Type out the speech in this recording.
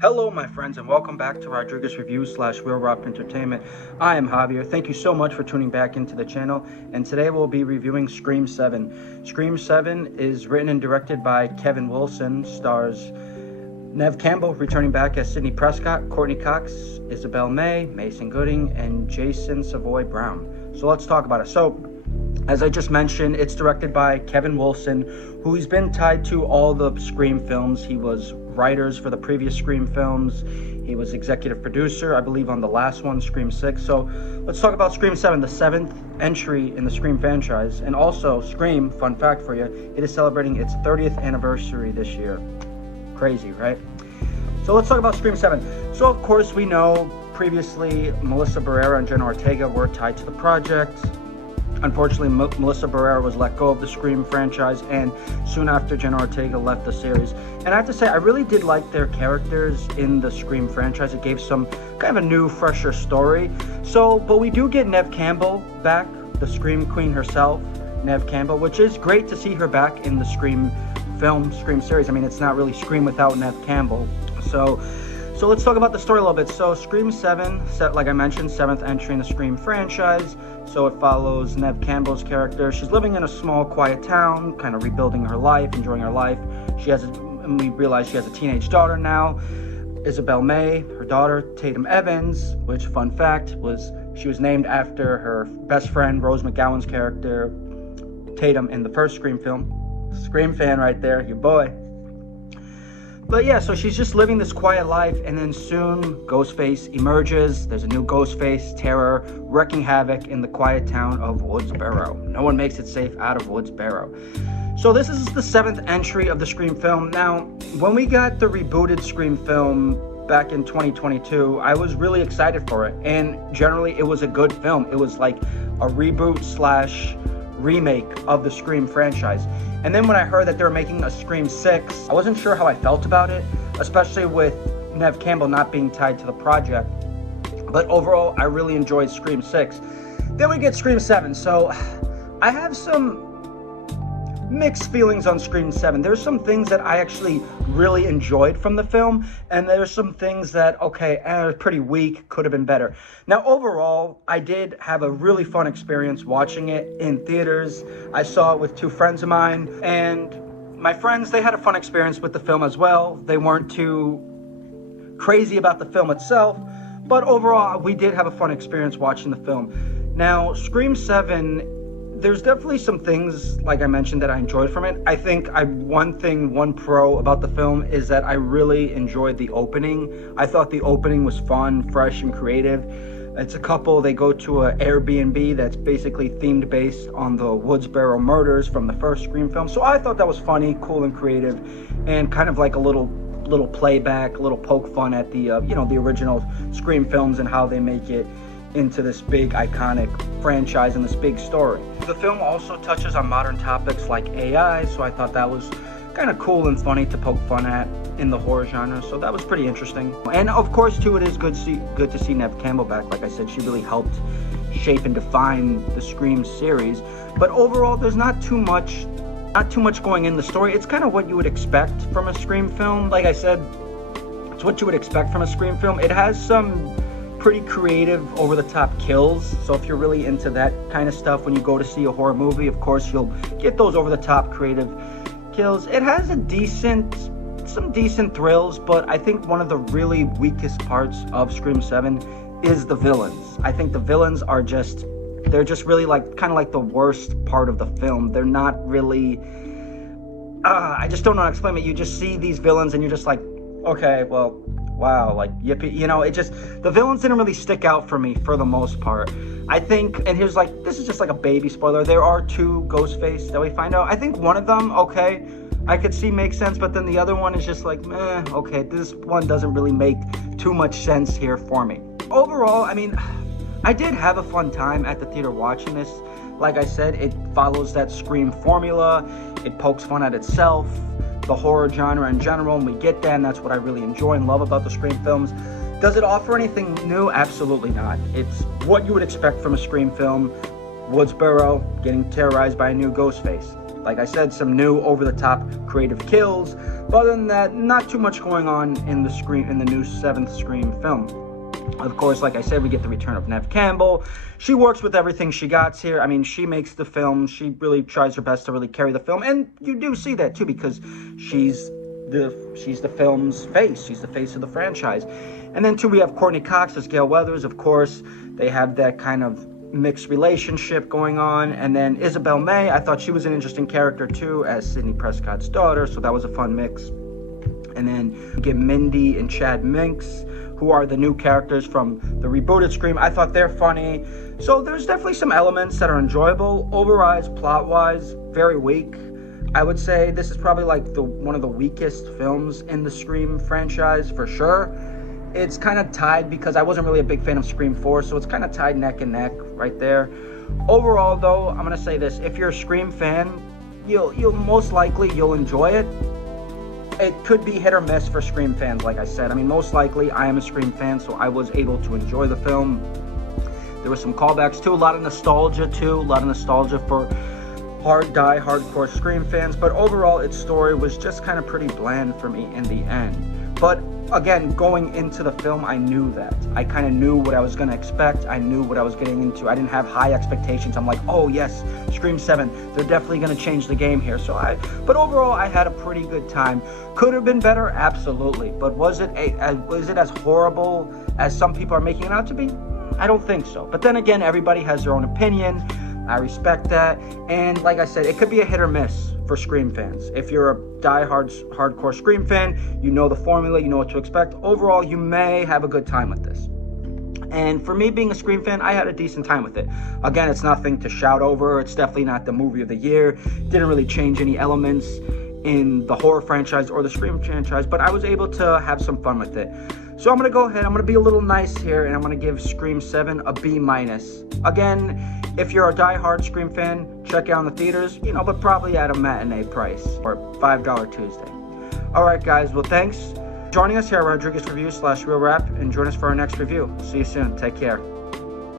Hello my friends, and welcome back to Rodriguez Reviews / Real Rock Entertainment. I am Javier. Thank you so much for tuning back into the channel, and today we'll be reviewing Scream 7. Scream 7 is written and directed by Kevin Wilson, stars Neve Campbell returning back as Sidney Prescott, Courtney Cox, Isabel May, Mason Gooding, and Jason Savoy Brown. So let's talk about it. So, as I just mentioned, it's directed by Kevin Wilson, who's been tied to all the Scream films. He was writers for the previous Scream films. He was executive producer, I believe, on the last one, Scream 6. So let's talk about Scream 7, the 7th entry in the Scream franchise. And also, Scream, fun fact for you, it is celebrating its 30th anniversary this year. Crazy, right? So let's talk about Scream 7. So of course we know previously Melissa Barrera and Jenna Ortega were tied to the project. Unfortunately, Melissa Barrera was let go of the Scream franchise, and soon after, Jenna Ortega left the series. And I have to say, I really did like their characters in the Scream franchise. It gave some kind of a new, fresher story. But we do get Neve Campbell back, the Scream Queen herself, Neve Campbell, which is great to see her back in the Scream film, Scream series. I mean, it's not really Scream without Neve Campbell. So let's talk about the story a little bit. So Scream 7, like I mentioned, 7th entry in the Scream franchise. So it follows Neve Campbell's character. She's living in a small, quiet town, kind of rebuilding her life, enjoying her life. And we realize she has a teenage daughter now, Isabel May, her daughter, Tatum Evans, which, fun fact, she was named after her best friend, Rose McGowan's character, Tatum, in the first Scream film. Scream fan right there, your boy. But yeah, so she's just living this quiet life, and then soon Ghostface emerges. There's a new Ghostface terror wreaking havoc in the quiet town of Woodsboro. No one makes it safe out of Woodsboro. So this is the 7th entry of the Scream film. Now, when we got the rebooted Scream film back in 2022, I was really excited for it, and generally it was a good film. It was like a reboot / remake of the Scream franchise. And then when I heard that they were making a Scream 6, I wasn't sure how I felt about it, especially with Neve Campbell not being tied to the project. But overall, I really enjoyed Scream 6. Then we get Scream 7. So I have some mixed feelings on Scream 7. There's some things that I actually really enjoyed from the film, and there's some things that, are pretty weak, could have been better. Now, overall, I did have a really fun experience watching it in theaters. I saw it with 2 friends of mine, and my friends, they had a fun experience with the film as well. They weren't too crazy about the film itself, but overall, we did have a fun experience watching the film. Now, Scream 7, there's definitely some things, like I mentioned, that I enjoyed from it. I think one pro about the film is that I really enjoyed the opening. I thought the opening was fun, fresh, and creative. It's a couple, they go to an Airbnb that's basically themed based on the Woodsboro murders from the first Scream film. So I thought that was funny, cool, and creative, and kind of like a little playback, a little poke fun at the the original Scream films and how they make it into this big iconic franchise and this big story. The film also touches on modern topics like AI, so I thought that was kind of cool and funny to poke fun at in the horror genre, so that was pretty interesting. And of course too, it is good to see Neve Campbell back. Like I said, she really helped shape and define the Scream series. But overall, there's not too much going in the story. It's kind of what you would expect from a Scream film. Like I said, it's what you would expect from a Scream film. It has some pretty creative, over-the-top kills. So if you're really into that kind of stuff when you go to see a horror movie, of course you'll get those over-the-top creative kills. It has some decent thrills, but I think one of the really weakest parts of Scream 7 is the villains. I think the villains are they're just really kind of like the worst part of the film. They're not really, I just don't know how to explain it. You just see these villains and you're just like, okay, well, wow, like, yippee, the villains didn't really stick out for me for the most part. I think, and this is just like a baby spoiler, there are 2 Ghostface that we find out. I think one of them, I could see makes sense, but then the other one is just like, okay, this one doesn't really make too much sense here for me. Overall, I mean, I did have a fun time at the theater watching this. Like I said, it follows that Scream formula, it pokes fun at itself, the horror genre in general, and we get that, and that's what I really enjoy and love about the Scream films. Does it offer anything new? Absolutely not. It's what you would expect from a Scream film. Woodsboro getting terrorized by a new Ghostface. Like I said, some new over-the-top creative kills. But other than that, not too much going on in the new 7th Scream film. Of course, like I said, we get the return of Neve Campbell. She works with everything she got here. I mean, she makes the film. She really tries her best to really carry the film. And you do see that, too, because she's the film's face. She's the face of the franchise. And then, too, we have Courtney Cox as Gail Weathers. Of course, they have that kind of mixed relationship going on. And then Isabel May, I thought she was an interesting character, too, as Sidney Prescott's daughter. So that was a fun mix. And then we get Mindy and Chad Minks, who are the new characters from the rebooted Scream. I thought they're funny. So there's definitely some elements that are enjoyable. Overall, plot-wise, very weak. I would say this is probably like one of the weakest films in the Scream franchise, for sure. It's kind of tied because I wasn't really a big fan of Scream 4, so it's kind of tied neck and neck right there. Overall, though, I'm going to say this. If you're a Scream fan, you'll most likely enjoy it. It could be hit or miss for Scream fans, like I said. I mean, most likely, I am a Scream fan, so I was able to enjoy the film. There were some callbacks, too. A lot of nostalgia, too. A lot of nostalgia for hardcore Scream fans. But overall, its story was just kind of pretty bland for me in the end. But again, going into the film, I knew that. I kind of knew what I was going to expect. I knew what I was getting into. I didn't have high expectations. I'm like, oh yes, Scream 7, they're definitely going to change the game here. But overall, I had a pretty good time. Could have been better, absolutely. But was it as horrible as some people are making it out to be? I don't think so. But then again, everybody has their own opinion. I respect that. And like I said, it could be a hit or miss for Scream fans. If you're a hardcore Scream fan, you know the formula, you know what to expect. Overall, you may have a good time with this. And for me, being a Scream fan, I had a decent time with it. Again, it's nothing to shout over. It's definitely not the movie of the year. Didn't really change any elements in the horror franchise or the Scream franchise, but I was able to have some fun with it. So I'm going to go ahead, I'm going to be a little nice here, and I'm going to give Scream 7 a B-. Again, if you're a die-hard Scream fan, check it out in the theaters, but probably at a matinee price, or $5 Tuesday. Alright guys, well thanks for joining us here at Rodriguez Review /Real Rap, and join us for our next review. See you soon, take care.